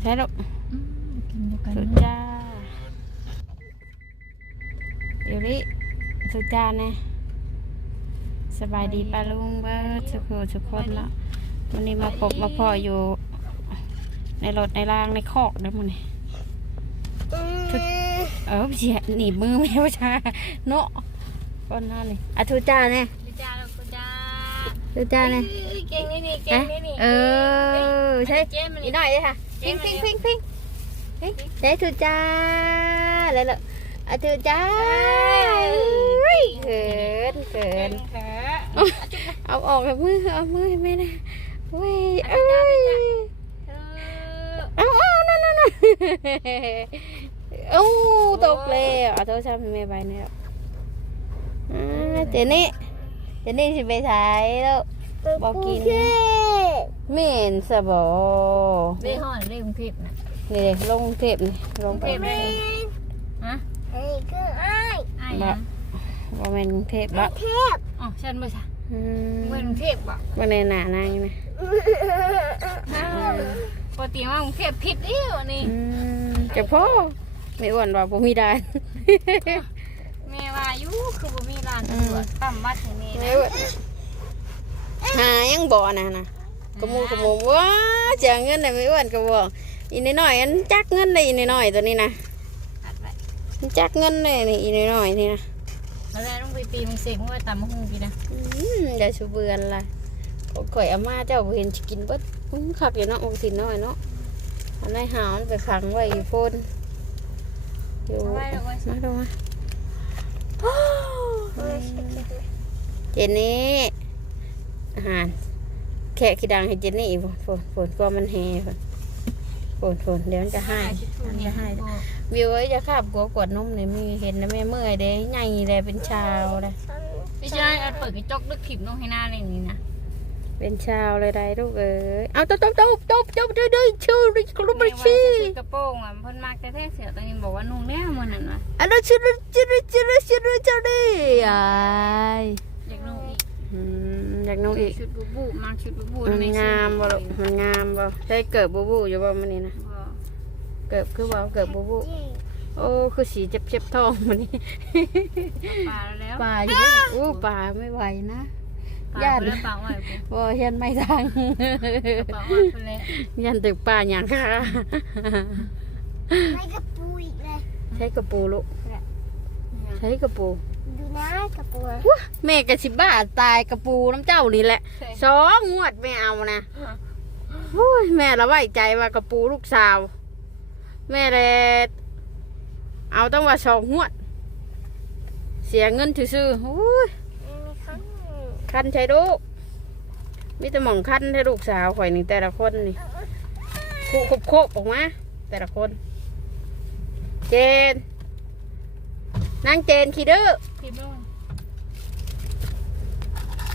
ใช่ลูกอืมกินด้วยกันสุเนาะจ้าเดี๋ยวนี้สุจ้าแน่สบายดีป้าลุงเบิร์ดสุขสุขคนละวันนี้มาพบมาพ่ออยู่ ในรถในรางในคอกนะมันนี่ทุเออเสียหนีบมือแม่ว่าชาเนาะคนนั่นนี่อะทุจ้าแน่กูจ้าแล้วกูจ้า ทุจ้าแน่เอ้ยเก่งนี่นี่เก่งเอ๊ะนี่นี่เออใช่เจ๊มันอีนี่กหน่อยเลยค่ะพิงพิงพิงพิงเฮ้ยใช่ทุจ้าแล้วล่ะอะทุจ้าเฮ้ยเขินเขิเก่นงแท้เอาออกกับมือเอามือให้แม่นะเว้ยเอ้ยเออเอาเอานั่นนั่นนั่นเอาตกเลยเอาโทรศัพท์ให้แม่ไปเนี่ยอ่าเจนี่ เจนี่สิไปถ่ายแล้ว บอกกิน เมนสบอได้ห่อนได้กรุงเทพนะนี่ลงเทปนี่ลงไปกรุงเทพได้ฮะไอ้คือไอ้ไอ้บ่นะว่าแม่นกรุงเทพบ่เทพอ๋อฉันบ่ใช่อืมเมืองกรุงเทพบ่ว่าในหน้านางนะปกติว่ากรุงเทพผิดเด้อนี่อืมจะพ่อไม่อ้วนว่าบ่มีดานแม่ว่า อยู่คือบ่มีร้านตำรวจปั๊มวัดให้แม่ไม่นะอ้วนหายังบ่นะนะกระมูกระมูว้าเจะเงินได้ไม่อ้วนก็บอกอีนน้อยๆอันจักเงินได้อีนน้อยๆตัวนี้นะอัดไว้มันจักเงินเลยนี่อีน้อยๆนี่นะแล้วแม่ต้องไปตีมึงเสกมึงว่าตำมะฮุ่งกินนะอืมอย่าชูเบือนล่ะข่อยอาม่าเจ้าบ่เห็นสิกินเบิดอื้อคักอยู่เนาะองสินน้อยเนาะอันได้หามันไปขังไว้อยู่โพนอยู่เอาไว้เอาไว้มาดูมา เจนนี่อาหารแขกขี้ดังให้เจนนี่ฝนฝนฝนก็มันแห่ฝนฝนฝนเดี๋ยวมันจะให้มันจะให้วิวเอ้ยจะขับกัวกวดนมเลยมีเห็นนะแม่เมื่อยเด้ใหญ่เลยเป็นชาวเลยพี่ชายอัดเปิดกระจกดึกผิบน้องให้หน้าเลยนี่นะ เป็นชาวเลยได้ลูกเอ้ยเอาตบตบตบตบตบดื้อดื้อชื่อริกรุบแม่ริว่าชีจะซื้อกระโปรงอะเพิ่นมากแต่แท้เสือตอนนี้บอกว่านุ่งแน่มันนั่นว่ะอันนั้นชื่อชื่อชื่อชื่อชื่อดิยายอยากนุ่งอีกอืมอยากน้องอีกชุดบูบูมากชุดบูบูมันงามบ่ลูกมันงามบ่ใช่เกิดบูบูอยู่บ่มันนี่นะบ่เกิดคือว่าเกิดบูบูโอ้คือสีเจ็บเจ็บท้องมันนี่ปลาแล้วป่าอยู่ด้วยอู้ป่าไม่ไหวนะ ปลาย่านเพิ่นปลาอ้อยกูบ่ยันไม่ทางปลาอ้อยเพิ่นแล้วยันตึกป่าหยังค่ะไม่กระปุยเลยใช้กระปูลูกใช้กระปูดูนะกระปุยแม่กะสิบ้าตายกระปูน้ำเจ้านี่แหละสองงวดไม่เอานะโอ้ยแม่ละไว้ใจว่ากระปูลูกสาว แม่เลยเอาต้องว่าสองงวด เสียเงินซื่อๆโอ้ยมีข้าง คันใช่ลูกมีแต่หมองคันให้ลูกสาวข่อยนี่แต่ละคนนี่คุบคุบโคบออกมาแต่ละคน เจนนางเจนขี้ดื้อผิบลง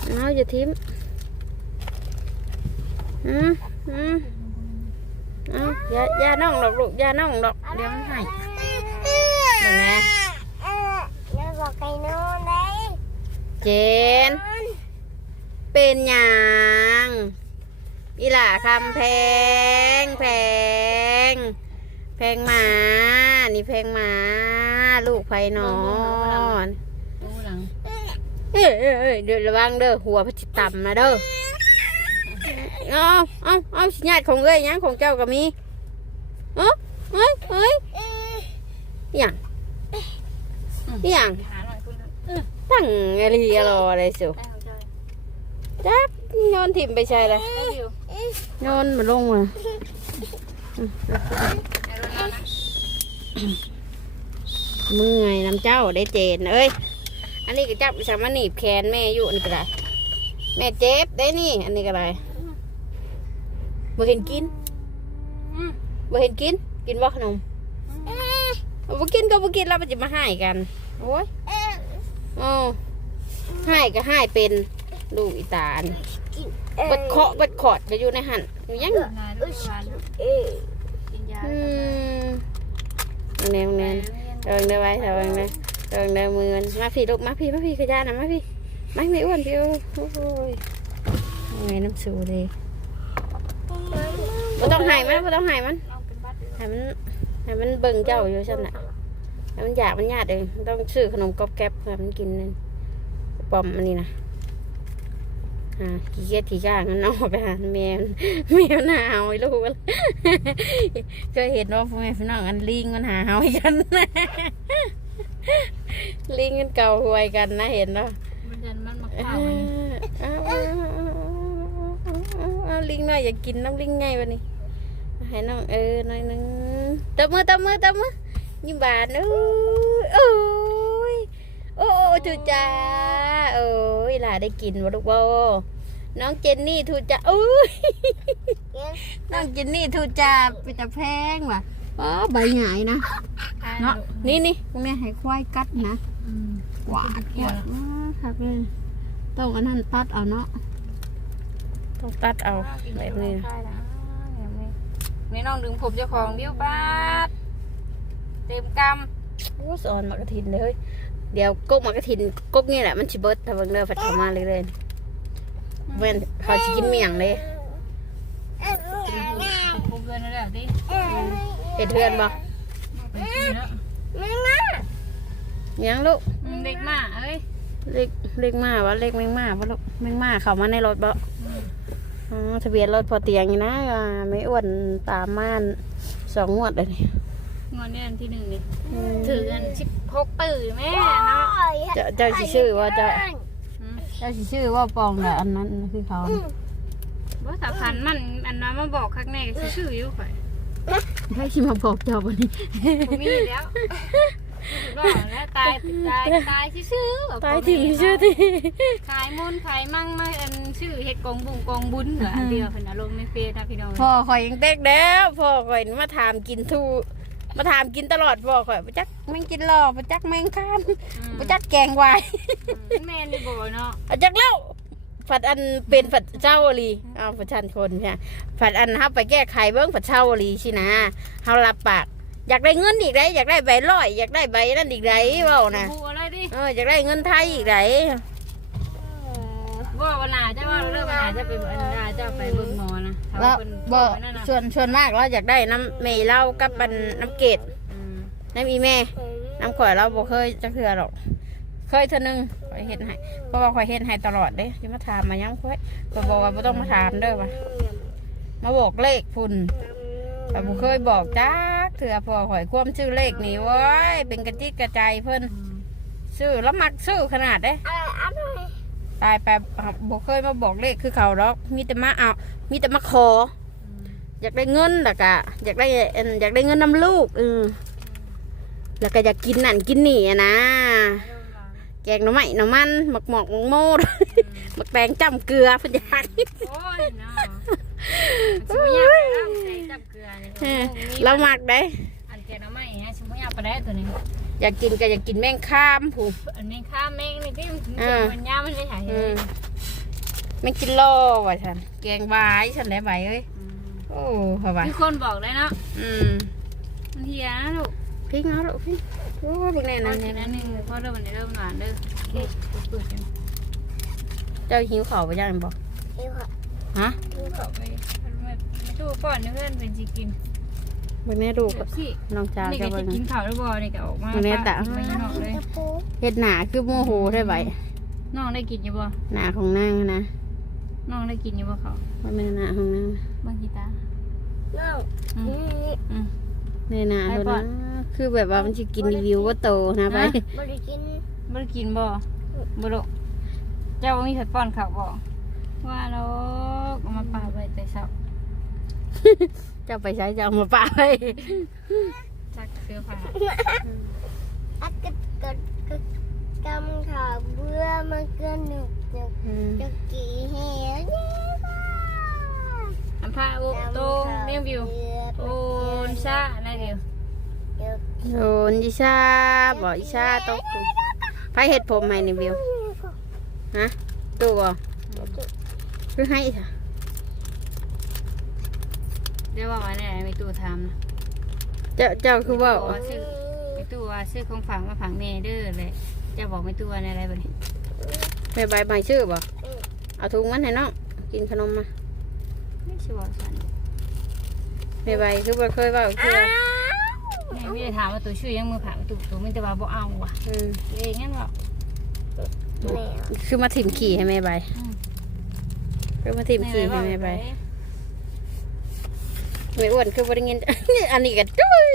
เอาอย่าทิ้มอืมอืมเอาอย่าอย่าน้องดอกลูกอย่าน้องดอกเดี๋ยวมันให้เดี๋ยวแม่แล้วบอกไก่นอนเลยเจน เป็นหยังอีหล่าคำแพงแพงแพงหมา นี่แพงหมา ลูกไผ่นอนดูหลังเอ้ยเอ้ยเอ้ยเดี๋ยวระวังเด้อหัวพัชิต่ำนะเด้อเอาเอาเอาญาติของเอ้ยยังของเจ้าก็มีเอ้เฮ้ยเฮ้ยอหย่างอหย่างหาหน่อยคุณเออตั้งอะไรรออะไรสิได้ของเจ้าจักโยนถิ่มไปใช่เลยได้อยู่โยนมาลงมาในรถเรานะเมื่อยน้ำเจ้าได้เจนเอ้ยอันนี้ก็จับสามาหนีบแขนแม่อยู่นี่ก็ได้แม่เจ็บได้นี่ อันนี้ก็ได้บ่เห็นกินอืมบ่เห็นกิน กินบ่ขนมบ่กินก็บ่กินแล้วมันจะมาให้กัน โอ้ยอ๋อให้ก็ให้เป็น ลูกอีตาลบัดเคาะบัดขอดจะอยู่ในหันอยู่ยังนายลูกหลานเอ๊ะกินยาอืมเอาแนวแนวเอิงได้ไว้เอิงได้เอิงได้มือมันมาพี่ลูกมาพี่มาพี่ขยานะมาพี่ไม่ไม่อ้วนพี่โอ้ยโอ้ยเอาไงน้ำสูเลยมาบ่ต้องให้มันบ่ต้องให้มันน้องเป็นบัดให้มันให้มันเบิ่งเจ้าอยู่ซั่นน่ะให้มันอยากมันญาติเองต้องซื้อขนมก๊อบแก๊บให้มันกินนั่นปอมอันนี้นะ อ่าขี้เกียจขี้ข้างมันเอาไปหาแมวแมวหน้าเห่าไอ้ลูกมันเคยเห็นว่าพ่อแม่พี่น้องอันลิงมันหาเห่ากันลิงกันเก่าหวยกันนะเห็นเนาะมันจะมันมาเอเข้าอเอาเอาเอาเอาเอาลิงหน่อยอยากกินน้ำลิงไงวันนี้ให้น้องเออหน่อยหนึงตบมือตบมือตบมือยิ้มบานเอ้ยโอ้ยโอ้ทูจ้า โอ้ยหลาได้กินวะลูกโบน้องเจนนี่ทูจ้าโอ้ยเก็บน้องเจนนี่ทูจ้าเป็นตะแพงว่ะอ๋อใบใหญ่นะเนาะนี่นี่ตรงเนี้ยให้ควายกัดนะอืมหวานหวานมากครับเลยต้องอันนั้นตัดเอาเนาะต้องตัดเอาแบบนี้ใช่แล้วอย่างนี้นี่น้องดึงผมเจ้าของบิ้วบาดเต็มกโอ้สอนมากระถินเลย เดี๋ยวกกมากระถินกกนี่แหละมันชิเบิร์ตทำเบิ่งเด้อผัดเข้ามาเลยเลยเว้นเขาจะกินเมี่ยงเลยำผมเกินแล้วดิเห็ดเทือนบ่ไปกินแล้วไม่มายังลูกเด็กมากเอ้ยเล็กเล็กมากวะเล็กแมงมาบ่ลูกแมงมาเข้ามาในรถบ่อ๋อทะเบียนรถพอเตียงอยู่นะไม่อ้วนตามม่านสองงวดเลยนี่ งอนเนี่ยอันที่หนึ่งนี่อืมถือกันชิบพกตื่นแม่เนาะเจ้าเจ้าสิชื่อว่าเจ้าอืมเจ้าสิชื่อว่าปองน่ะอันนั้นคือเขาว่าสาพันมันอันนั้นมาบอกข้างในก็ชื่ออยู่ข่อยให้ชิมาบอกเจ้าวันนี้บ่มีแล้วบอกแล้วตายตายตายชื่อๆตายถึงชื่อที่ขายมุนขายมั่งมาอันชื่อเฮ็ดกองบุงกองบุญเหรออันเดียวเพิ่นเอาลงในเฟซนะพี่น้องพ่อข่อยยังเด็กแล้วพ่อข่อยมาถามกินทู มาถามกินตลอดพ่อข่อยประจักแมงกินหลอกประจักแมงคานประจักแกงวายอืมแม่นดีบ่เนาะประจักแล้วผัดอันเป็นผัดเจ้าอหลีเอาผัดชันคนเนี่ยผัดอันเฮาไปแก้ไขเบิ้งผัดเช่าอหลีสินะเฮารับปากอยากได้เงินอีกไรอยากได้ใบร้อยอยากได้ใบนั่นอีกไรเว้านะผู้อะไรดิเอออยากได้เงินไทยอีกไรว่าวันหน้าจะว่าเริ่มวันหน้าจะไปอันหน้าจะไปเบิ่งหมอนะถ้า แล้วเพิ่นบ่อันนั่นน่ะส่วนส่วนมากเราอยากได้น้ำเมเหล้ากับปันน้ำเกดอืมน้ำอีแม่น้ำข่อยเราบ่เคยจะเคือหรอก เคยเท่านึงข่อยเห็นให้เพราะว่าข่อยเห็นให้ตลอดเด้ที่มาถามมายังข่อยข่อยบอกว่าบ่ต้องมาถามเด้อว่ะมาบอกเลขพุ่นข่อยบ่เคยบอกจักเถื่อพอข่อยความชื่อเลขนี่เว้ยเป็นกระจิตกระใจายเพิ่นอืมซื้อแล้วมักซื้อขนาดเด้อะไรอะไร ตายไปบ่เคยมาบอกเลขคือเขาหรอกมีแต่มาเอามีแต่มาขอ อยากได้เงินแล้วก็อยากได้เอิ่นอยากได้เงินนำลูกเออแล้วก็อยากกินนั่นกินนี่อะนะ แกงหน่อไม้หน่อมันหมักหมอกหมักโมดหมักแตงจ้ำเกลือเพิ่นอยากโอ้ยเนาะสิบ่อยากไปเอาใส่จับเกลือนี่เออมีเราหมักได้อันแกงหน่อไม้ฮะสิบ่อยากไปได้ตัวนี้ อยากกินก็อยากกินแมงข้ามผูอันนี้ข้ามแมงนี่ที่มันเออมันยามมันได้หายอืมแมงกินโลว่ะฉันแกงวายฉันได้ใบเอ้ยโอ้พอไปมีคนบอกเลยเนาะอืมมันเฮียนะลูกพริกเอาลูกพริกโอ้พริกแน่นั่นอนนนี่นั่นนี่พอเริ่มมันเริ่มหวานเด้อโอเคเปิดกันเจ้าหิวข้าวไปยังบอกเดี๋ยวฮะเข้าไปไม่ตู้ป้อนเพื่อนเป็นสิกิน เบิ่งแน่ดูแบบสิน้องจ้านี่จะก็เบิ่จะงกินข้าวแล้วบ่นี่ก็ออกมามันแน่ตะ ไปนอกเลยกระปูเฮ็ดหนาคือโมโหได้ใบน้องได้กินอยู่บ่หนาของนางนะน้องได้กินอยู่บ่เขามันเป็นหนาของนางบางทีตาน้องอืมนี่อืม ในหนาไปเท่าก่อนั้นนคือแบบว่ามันจะกินรีวิวว่าโตนะไปฮะบริกินบ่ได้กินบ่บ่ลูกเจ้าบ่มีผัดป้อนข้าวบ่ว่าแล้วเอามาปาไว้แต่เช้า เจ้าไปใช้เจ้ามาป่าไปจักเสื้อผ้าอัดกึดกึดกึดกำขาเบื่อมันก็หนุกหนุกอืมจะกี่เหี้ยอันพาโอโตเรียงวิวโอนซาอะไรเดียวโดนยิชาบอกยิชาตกไปเห็ดผมให้นี่วิวฮะตัวบ่คือให้ค่ะ เดี๋ยวว่ามาแน่ไม่ตู้ทำนะเจ้าเจ้าคือว่าบอกว่าซื้อไม่ตู้ว่าซื้อของฝังมาฝังเนเด้อเลยจะบอกไม่ตู้ว่าในอะไรบ้างแม่ใบใบชื่อบ่เอาถุงมันให้น้องกินขนมมาไม่ใช่บอกสันแม่ใบคือบ่เคยเว้าเทื่อแม่ไม่ได้ถามว่าตัวชื่อยังมือผ่าประตูตัวมันจะว่าบ่เอาว่ะอืมเองงั้นบ่แมวคือมาถิ่มขี่ให้แม่ใบคือมาถิ่มขี่ให้แม่ใบ แม่อ้วนคือบ่ได้ยินอันนี้ก็จุ้ย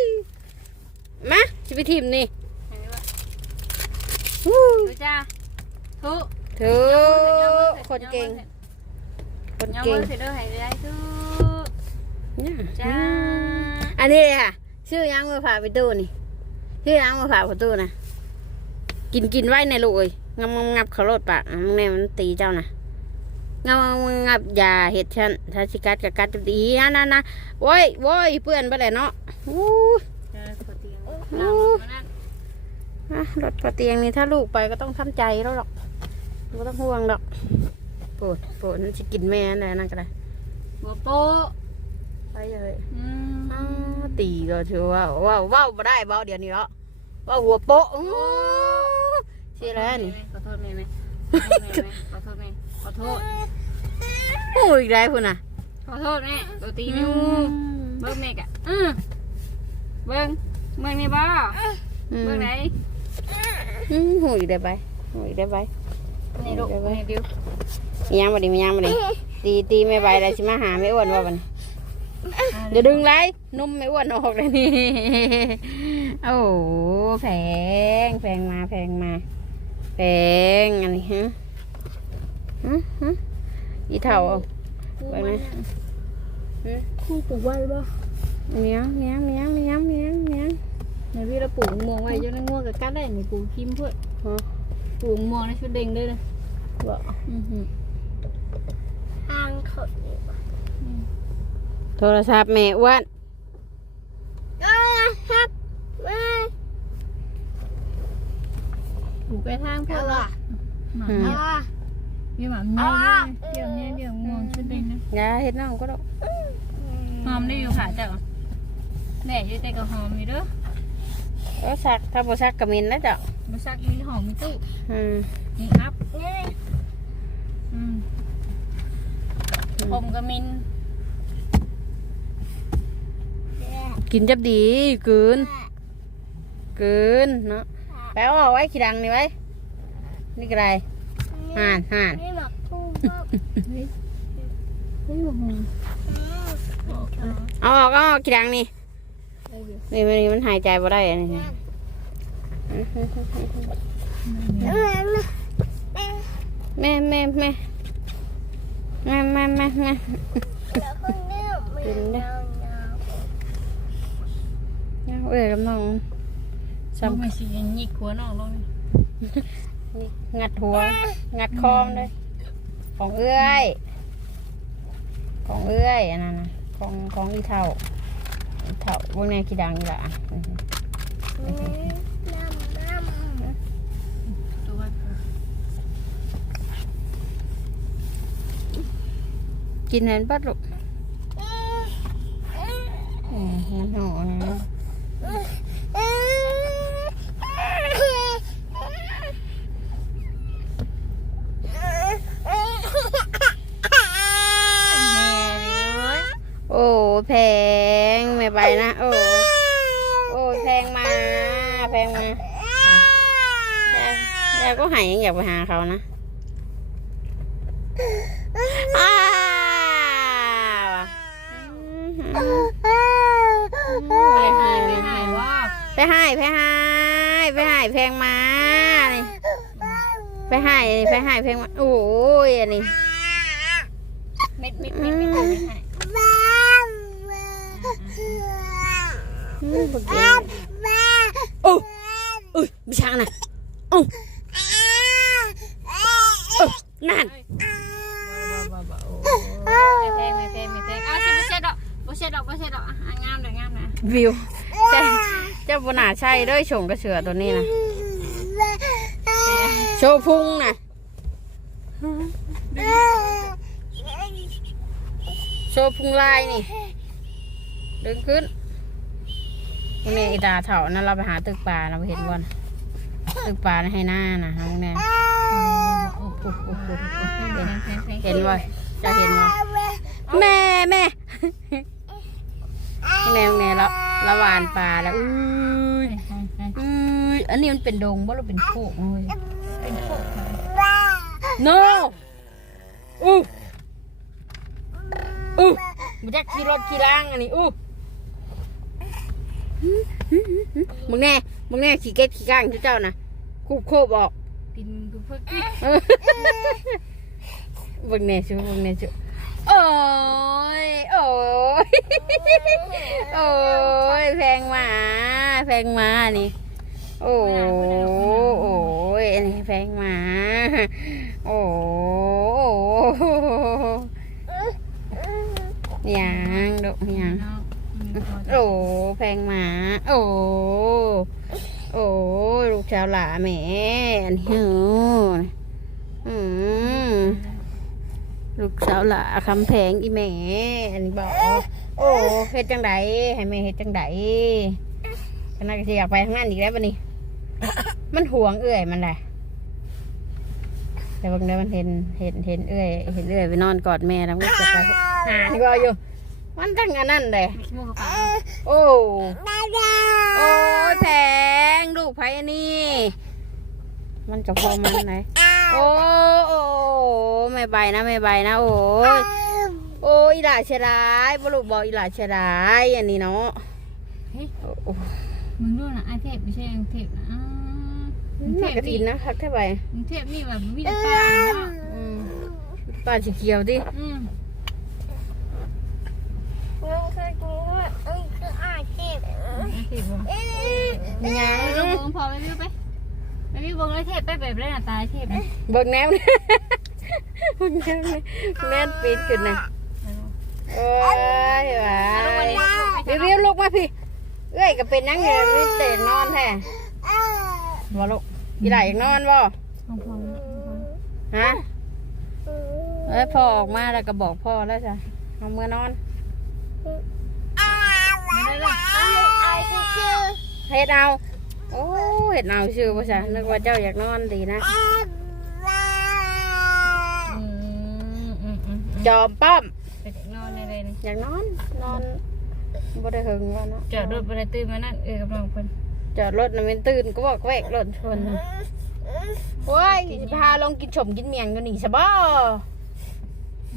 มาสิไปถิ่มนี่วู้ดูจ้าทุเธอคนเก่ง คนยังเก่มืงอเสร็จแล้วหายใจทุเนี่ยจ้าอันนี้เลยค่ะชื่อยังมาผ่าประตูนี่ชื่อยังมาผ่าประตูนะกินกินไว้ในลูกเอ้ยงับงับงับเขาโลดปากอะมึงเนี่ยมันตีเจ้านะ งับงับงับอย่าเห็ดฉันถ้าสิกัดกับกัดดีนะนะนะโว้ยโว้ยเพื่อนไปเลยเนาะอู้อู้อะรถปะเตียงนี่ถ้าลูกไปก็ต้องทำใจแล้วหรอกไม่ต้องห่วงหรอกโปรดโปรดมันจะกินแม่อะไรนั่นก็ได้บัวโป๊ะไปเลยตีก็ถือว่าว่าว่าบ่ได้เบาเดี๋ยวนี้เนาะว่าหัวโปะอื้อแล้วนี่ขอโทษแม่ไหมขอโทษแม่ขอโทษ โอ้ยอีกได้พุ่นน่ะขอโทษแม่ตัวตีไม่หูเบิ้งแม่กะอือเบิ้งเบิ้งนี่บ่อืมเบิ้งไหนอืมหูอีกได้ไปหูอีกได้ไปนี่ลูกนี่ดิวมียังบ่ดิมียังบ่ดิตีตีไม่ใบอะไรสิมาหาไม่อ้วนว่าบัดนเดี๋ยวดึงไรนุ่มไม่อ้วนออกเลยนี่โอ้โหแพงแพงมาแพงมาแพงอันนี้ฮะ ฮะฮะอีเท่าเอาไปไหมคู่ปลูกไว้บ่เมียงเมียงเมียงเมียงเมียงเมียงในพี่เราปลูกม่วงไว้จนง่วงกับกัดได้นี่ปลูกคิมเพื่อฮะปลูกม่วงในชุดเด้งด้วยนะบ่อือหือทางเขาอีกโทรศัพท์แม่อ้วนก็ครับมาปลูกไปทางเพื่อเอา ละอะหมาอืมเนี่ยเอาอะมีหมาเงี้ยเดี๋ยวนี้เดี๋ยวม่วงชุดเด้งนะอย่าเฮ็ดน้องก็ดอกหอมได้อยู่ค่ะเจ้าแม่อยู่แต่ก็หอมอยู่เด้อเออซักถ้าบ่ซักก็มินแล้วจ้ะมาซักมีหอมมีตู้อืมมีอัพนี่อืมผมก็มินกินจับดีเกินเกินเนาะไปเอาออกไว้ขี้ดังนี่ไว้นี่ก็ได้ ห่านห่านนี่หมักทุ่งก็เฮ้ยเฮ้ยหอมเอาออกเอาออกขี้ดังนี่นี่มันมันหายใจบ่ได้อันนี้แม่แม่แม่แม่แม่แม่แม่แล้วคนเนี้ยมันยาวเอ้ยกำลังซ้ำไม่สิยังยิกหัวน้องลงนี่ งัดหัว งัดคอมเลย ของเอื้อย ของเอื้อยอันนั้นนะของของอีเท่าอีเท่าพวกนี้กี่ดังอีหละกินเห็นปัดลูกอืมงั้นหอนะ โอ้แพงไม่ไปนะ โอ้โอ้แพงมาแพงมาแล้วแล้วก็หา ยยังอยากไปหาเขานะอ้าวไปหายไปไม่หาหายยว่าไปหายไปหายไปหายแพงมานี่ไปหายไปหายแพงมาโอ้ยอันนี้เม็ดเม็ดเม็ดเม็ดไม่หายอืมบักเดียวโอ้อุ้ยบิช่างนะโอ้เออนั่น ไม่แพงไม่แพงไม่แพงอะสิบเช็ดดอกบ่เช็ดดอกบ่เช็ดดอกอะงามเลยงามนะ วิวเจ้าเจ้าบนาใช่ด้วยชงกระเสือตัวนี้นะโชว์พุงนะโชว์พุงลายนี่ดึงขึ้นพวกนี้อีตาเถานั่นเราไปหาตึกปลาเราไปเห็นวันตึกปลาให้หน้านะน้องแน่เห็นว่าจะเห็นว่าแม่แม่ แนวแนวแล้วละหวานปลาแล้วอุ้ยอุ้ยอันนี้มันเป็นดงบ่หรือเป็นโคกเลยเป็นโคกค่ะ no อู้อู้มันจะขี่รถขี่ล่างอันนี้อู้มึงแน่มึงแน่ขี่เก็ตขี่ก้างเจ้านะคูบโคบออกกินกูเพื่อเออมึงแน่ชูมึงแน่ชู โอ้ย โอ้ย โอ้ยแพงหมา แพงหมานี่ โอ้โอ้ยอันนี้แพงหมา โอ้โหยังดอกยังเนาะโอ้แพงหมา โอ้โอ้ลูกชาวหลาแหม่อันนี้หืออืม ลูกสาวหลาคำแพงอีแม่ อันนี้บอกโอ้เฮ็ดจังไดให้แม่เฮ็ดจังไดขนาดจะอยากไปทางนั้นอีกแล้วบัดนี้ มันห่วงเอื่อยมันแหละแต่บางเดือนมันเห็นเห็นเห็นเอื่อยเห็นเอื่อยไปนอนกอดแม่แล้วมันก็จะไปหาที่ว่าอยู่ มันทั้งอันนั้นเลยโอ้โอ้แพงลูกไผ่อันนี้มันกับพอมันไหน โอ้โอ้ไม่ใบนะไม่ใบนะ โอ้ยโอ้ยอีหลาเชยดายบลูกบอกอีหลาเชยดายอันนี้เนาะเฮ้ยโอ้โอ้มึงดูนะไอเทพไม่ใช่อังเทพนะอ้าวกรุงเทน่าพกระถินี่นนะคักแค่ใบกรุงเทพนี่แบบมีแต่ป่าเนาะอืมป้าสีเขียวดิอืมมันคือมันคืออาชีพไอเทพบ่มีหยังลงลงพอไปวิวไป ไปวิววงไอเทพไปแบบไรหน้าตาไอเทพนะเบิกแนวเนี่ยเบิกแนวเนี่ยแน่นปิดขึ้นนะโอ้ยหวาเอาลูกวันยนี้ลูกไปวิววิวลูกมาพี่ เอ้ยก็เป็นนังเงยวิเตนนอนแท้บ่ลูกอีหลายอยากนอนบ่ของพ่อฮะเอ้ยพอออกมาแล้วก็บอกพ่อแล้วจ้ะเอามือนอน ไม่ได้เลยอาชื่อเฮ็ดเอา โอ้ เฮ็ดเอาชื่อบ่จ้ะนึกว่าเจ้าอยากนอนดีนะ อืมอืมอืมจอมป้อม ไปเด็กนอนในเลยนี่อยากนอน นอนบ่ได้หึงว่าเนาะจอดรถไปในตื่นมานั่นเออกำลังเพิ่นจอดรถน่ะมันตื่นก็บอกแวกรถชนน่ะโอ้ยสิพาลงกินชมกินเมียงกันนี่ซะบ่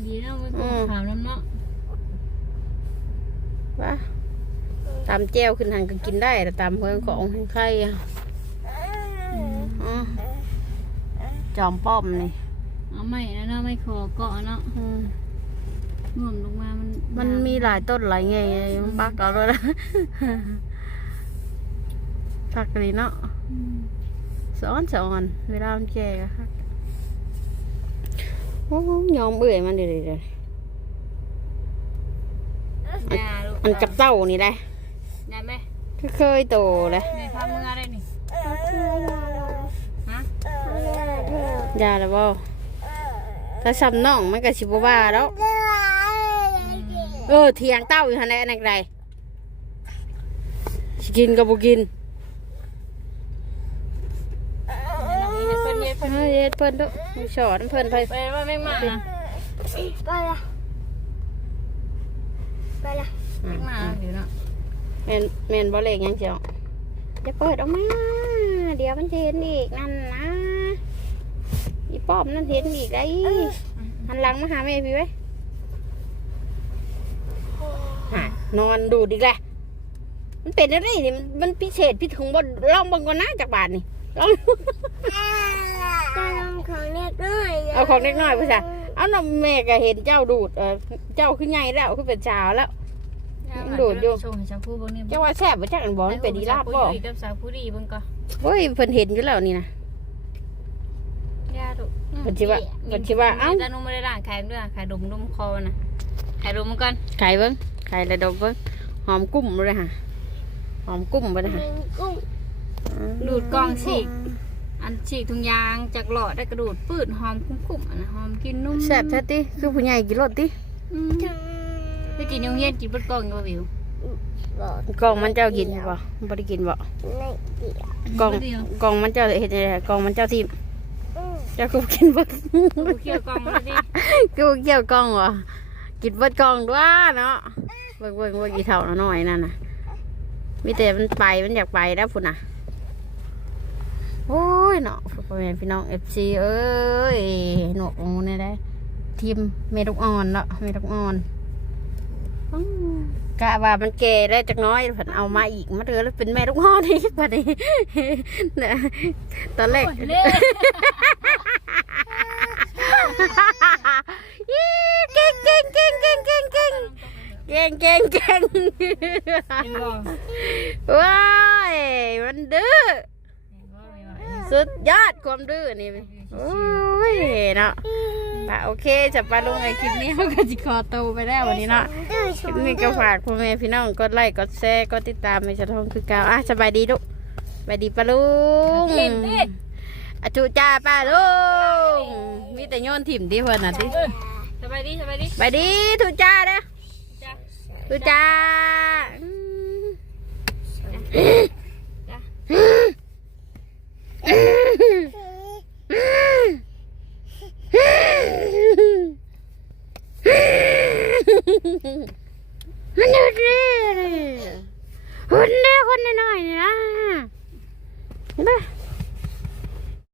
ดีเนาะมือกูถามน้ำเนาะว่าตามแจ้วขึ้นหันก็กินได้แต่ตามเพื่อนของใครอะ อ๋อจอมป้อมนี่เอาไม่นะเนาะไม่ขอเกาะเนาะอืมน่วมลงมามันมันมีหลายต้นหลายไงมันปักเอาด้วยนะพักเลยเนาะอืมสอนสอนเวลามันแก่ก็คักโอ้ยอมเบื่อยมันเดี๋ยวเดี๋ยวเดี๋ยวยาลูกมันกับเต้านี่แหละยาไหมเคยโตเลยในพามืออะไรนี่ฮะ ยาแล้วบ่ถ้าซ้ำน้องมันก็สิบว่าแล้วเออเถียงเต้าอยู่หันแหละนักใดสิกินก็บ่กินเพิ่นเย็ดเฮ้ยเฮ็ดเพิ่นเด้อมีสอนเพิ่นไปไปว่าไม่มานะไปละไปละไม่มาเดี๋ยวเนาะแม่นแม่นบ่เล็กยังเจียวจะเปิดออกมา เดี๋ยวมันจะเห็นอีกนั่นนะ อีป้อมนั่นเห็นอีกได้หันหลังมาหาแม่พี่ไว้หานอนดูดอีกแล้วมันเป็นอะไรนี่มันมันพิเศษพิถุงบ่ลองเบิ่งก่อนนะจากบาทนี่ลองจะลองของเล็กน้อยเอาของเล็กน้อยพ่อจ้ะเอาน้ำแม่ก็เห็นเจ้าดูดเออเจ้าขึ้นใหญ่แล้วขึ้นเป็นชาวแล้วดูดอยู่ชงให้ชาวคู่เบิ่งนี่เจ้าว่าแซ่บบ่จักอันบ่มันเป็นดีลาบบ่อยู่กับสาวผู้ดีเบิ่งก็เฮ้ยเพิ่นเห็นอยู่แล้วนี่นะยาดุเพิ่นสิว่าเพิ่นสิว่าเอ้าตานุ่มไม่ได้ล้างไข่ด้วยไข่ดมดมคอนะไข่ดมมันก่อนไข่เบิ้งไข่ระดมเบิ้งหอมกุ้มเลยค่ะหอมกุ้มไปเลยค่ะกุ้งดูดกองฉีกอันฉีกถุงยางจากหลอดได้กระดูดปืดหอมคุ้มๆอันนะหอมกินนุ่มแซ่บแท้ติคือผู้ใหญ่กินรสติอืมไปกินยงเย็นกินเบดกล่องอยู่ว่าวิวบอกกล่องมันเจ้ากินบ่บ่ได้กินบ่ในเดียวกล่องเดียวกล่องมันเจ้าเฮ็ดจังไดกล่องมันเจ้าทิ่มอืมเจ้าก็กินเบิดกูเคี่ยวกล่องมาดิกูเกี่ยวกล่องวะกินเบิดกล่องด้วยเนาะเบิ่งเบิ่งเบิ่งอีเท่าน้อยนั่นน่ะมีแต่มันไปมันอยากไปแล้วพุ่นน่ะโอ้ยเนาะพ่อแม่พี่น้องเอฟซีเอ้ยหนวกงูเนี่ยได้ทีมเมลูกอ่อนเนาะเมลูกอ่อน กะว่ามันแก่ได้จักหน้อยเพิ่นเอามาอีกมาเดือแล้วเป็นแม่ลูกอ่อนอีกบัดนี้เนี่ยตอนแรกเล่ยี่เก่งเก่งเก่งเก่งเก่งเก่งเก่งเก่งเก่งเห็นบ่ว้ายมันดื้อสุดยอดความดื้อนี่โอ้ยเนาะ ปะโอเคจะปาลงในคลิปนี้เขาก็จะขอตัวไปแล้ววันนี้เนาะดื้อคชุลิปนี้ก็ฝากพ่อแม่พี่น้องกดไลค์กดแชร์กดติดตามในช่องคือเก่าอะสบายดีลูกสบายดีปะลุงเห็นดิอะจูจ้าป้าลุงมีแต่โยนถิ่มที่เพิ่นน่ะติสบายดีสบายดีไปดีทุจ้าเด้อจ้ะทุจ้าอืมจ้ะ มันดูดิหุ่นเด้อคนน้อยๆนะไป